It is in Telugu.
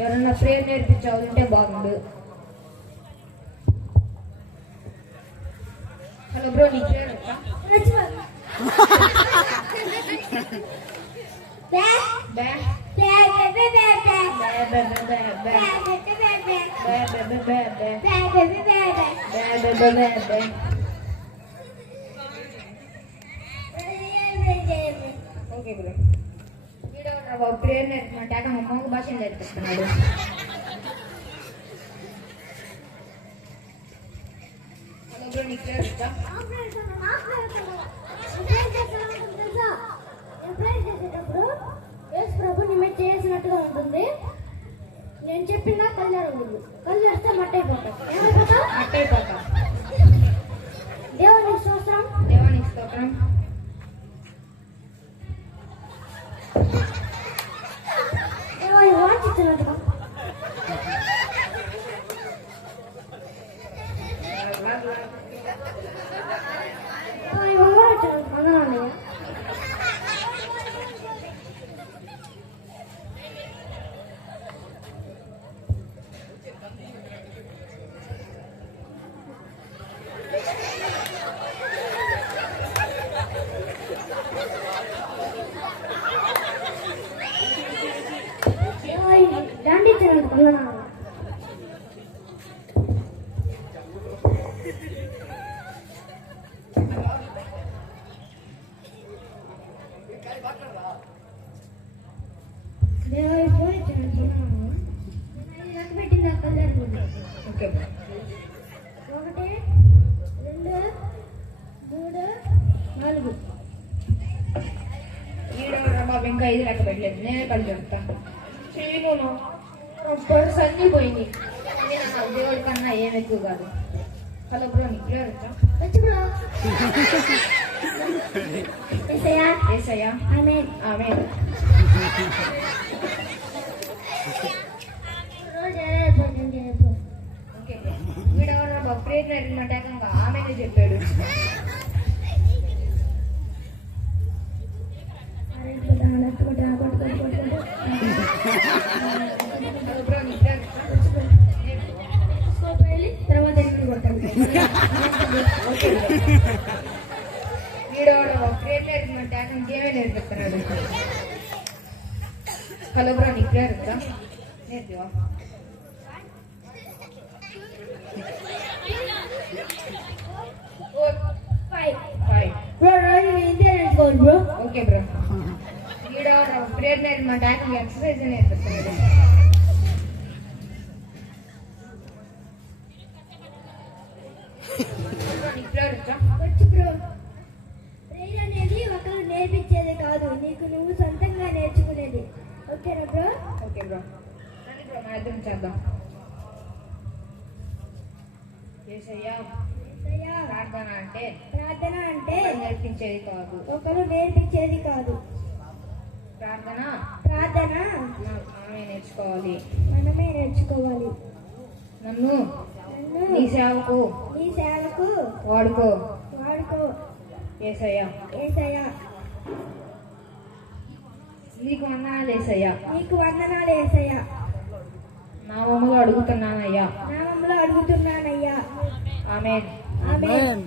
ఎవరన్నా ప్రేయర్ నేర్పించాలంటే బాగుండు. హలో బ్రో, నీ ప్రేయర్ ఓకే బ్రో. ప్రేయర్ నేర్పమంటే మా అమ్మ భాష నేర్పిస్తున్నాడు. హలో బ్రో, నీ ప్రేయర్ చేసినట్టుగా ఉంటుంది. నేను చెప్పిన కళ్ళు వేస్తే మట్టయిపోతా. దేవునికి స్తోత్రం. దేవుని వాంఛించినట్టుగా ఒకటి 2 3 4 బాబు ఇంకా 5 లెక్క పెట్టలేదు. నేనే కలిసి చెప్తాను. శ్రీను పర్స్ అన్నీ పోయింది. దేవుడి కన్నా ఏం ఎక్కువ కాదు. హలో బ్రో, నీ ప్రేయర్ యేసయ్యా ఆమేన్. Okay bro. వీడెవరో బాబు ప్రేయర్ నేర్పమంటే ఇంకా ఆమెనే చెప్పాడు. తర్వాత వీడెవరో ప్రేయర్ నేర్పమంటే ఇంకేమే నేర్పిస్తున్నాడు. హలో బ్రో, నీ ప్రేయర్ నేర్పివా? ఓకే బ్రో. ఈడ ప్రేయర్ నేర్పమంటే ఎక్సర్సైజ్ నేర్పిస్తున్నాడు. ప్రేయర్ అనేది ఒకరు నేర్పించేది కాదు, నీకు నువ్వు సొంతంగా నేర్చుకునేది. ఓకేనా బ్రో? Okay bro. మన ఇద్దరం చేద్దాం. ప్రార్థన అంటే నేర్పించేది కాదు, ఒకరు నేర్పించేది కాదు. ప్రార్థన మనమే నేర్చుకోవాలి. నన్ను నీ సేవకు వాడుకో. యేసయ్యా నీకు వందనాలు యేసయ్యా. నామములో అడుగుతున్నానయ్యా. ఆమేన్. ఆమేన్.